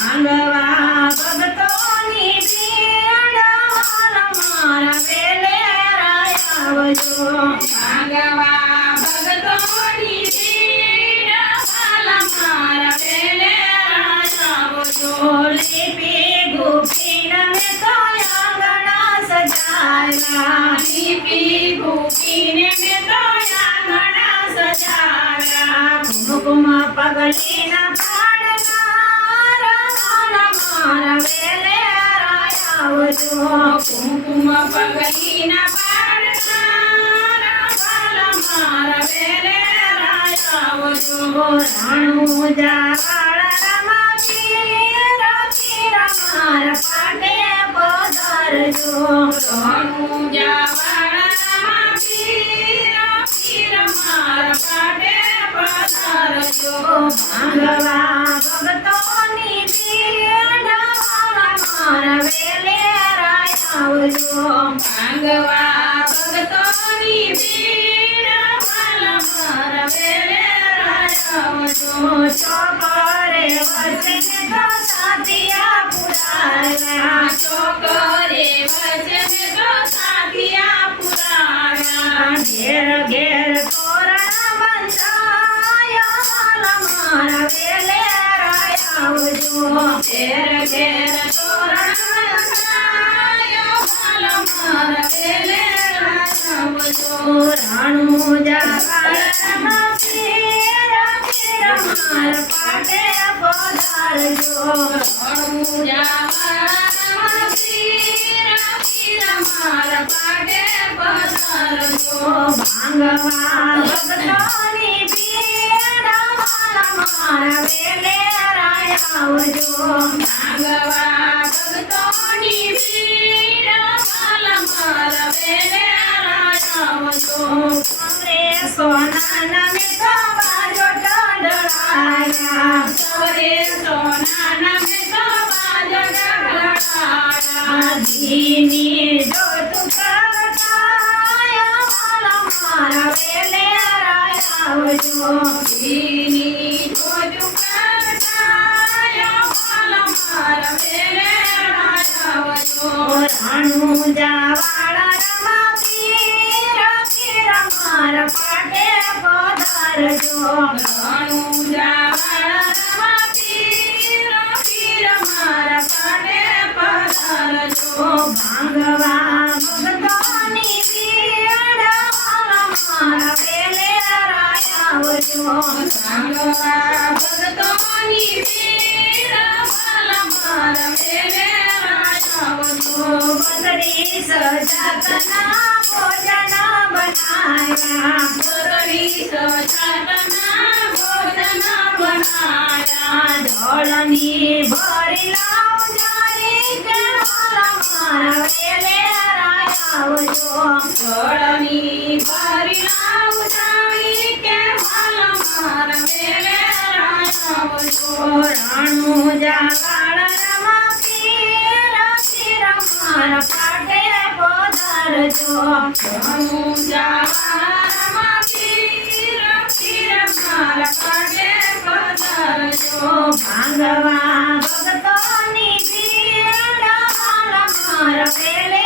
ભાંગવા ભક્તોની ભીડ મારા વેલે આવજો ભાંગવા ભક્તોની ભીડ મારા વેલે આવજો લીપી ગોપીન મેં તો આંગણા સજાવ્યા લીપી ગોપીને મેં તો આંગણા સજાવ્યા કુમકુમ પગલીના પાડનારા મારા વેલે આવજો કુમકુમ પગલીના પાડનારા મારા વેલે આવજો રાણુજા વાળા પીર મારા પાટે પધારજો રણુજા વાળા પીર મારા પાટે પધારજો ભાંગવા ભક્તોની ભીડ મારા વેલે આવજો ભાંગવા ભક્તોની ભીડ મારા વેલે આવજો ચોકરે વચને તો સાતિયા પુરાવ્યા ચોકરે વચને તો સાથિયા પુરાવ્યા ઘેર ઘેર તોરણ બંધાયા મારા વેલે આવજો ઘેર ઘેર તોરણ બંધાયો મારા વેલે આવજો રાણુજા વાળા પીર મારા પાટે પધારજો રણુજા વાળા પીર મારા પાટે પધારજો ભાંગવા ભક્તોની ભીડ મારા વેલે આવજો ભાંગવા ભક્તોની ભીડ મારા વેલે આવજો અમરે સોનાના મેં તો બાજો ઢળાયા સવરે સોનાના મેં તો બાજો ઢળાયા ધીની જો તું કરતાયા મારા વેલે આવજો ધીની જોજુ કરતાયો મારા વેલે આવજો રાણુજા વાળા રમા પીર મારા પાટે પધારજો રણુજા વાળા પીર મારા પાટે પધારજો ભાંગવા ભક્તોની ભીડ મારા વેલે આવજો ભાંગવા ભક્તોની ભીડ મારા વેલે આવજો બદરી સજાતના ભોજન બનાવ્યા બદરી સજાતના ભોજન બનાયા ઢોળની ભરી લાવ જારી કે મારા વેલે આવજો ઢોળની ભરી લાવ જાણી કે મારા વેલે આવજો રાણુજા વાળા રમા પીર મારા પાટે પધારજો રણુજા વાળા પીર મારા પાટે પધારજો ભાંગવા ભક્તોની ભીડ મારા વેલે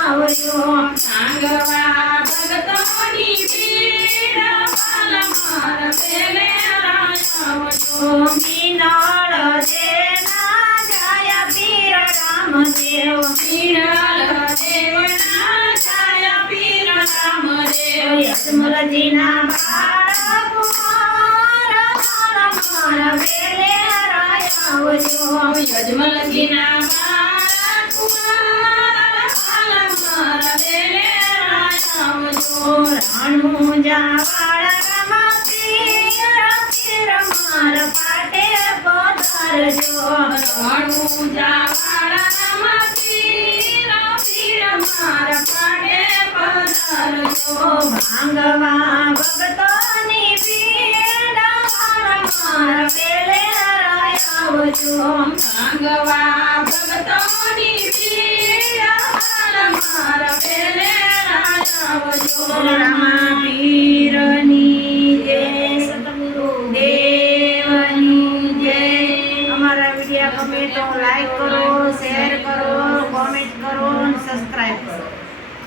આવજો ભાંગવા ભક્તોની ભીડ મારા વેલે આવજો મીનળ દેના જાય પીર રામદેવ મીનળ દેવના જાય પીર રામદેવ યજમલજીના બાળક મારા વેલે આવજો યજમલજીના બાળક મારા વેલે આવજો રાણુજા વાળા રમા પીર મારા પાટે પધારજો રણુજા વાળા પીર મારા પાટે પધારજો ભાંગવા ભક્તોની ભીડ મારા વેલે આવજો ભાંગવા ભક્તોની ભીડ મારા વેલે આવજો રામ